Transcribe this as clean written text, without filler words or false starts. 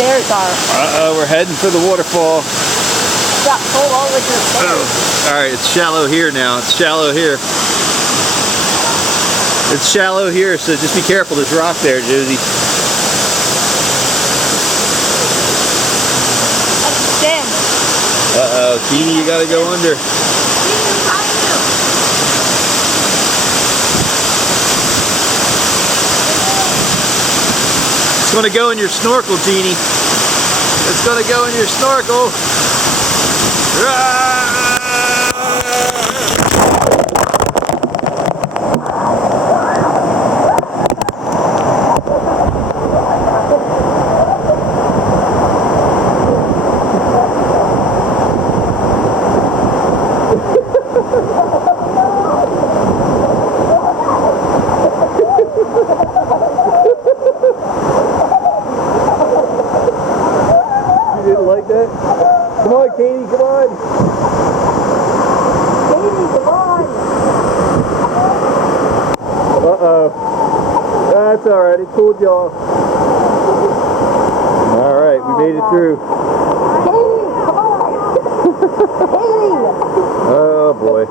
stairs are. Uh-oh, we're heading for the waterfall. Got pulled all the way to the stairs. Oh. Alright, it's shallow here now. It's shallow here. It's shallow here, so just be careful. There's rock there, Josie. That's Jim. Uh-oh, Teeny, you gotta go under. It's gonna go in your snorkel, Teeny. It's gonna go in your snorkel. You didn't like that? Come on, Katie, come on. Katie, come on. Uh-oh. That's alright, it cooled you off. Alright, we made it through. Katie, come on. Katie. Oh boy.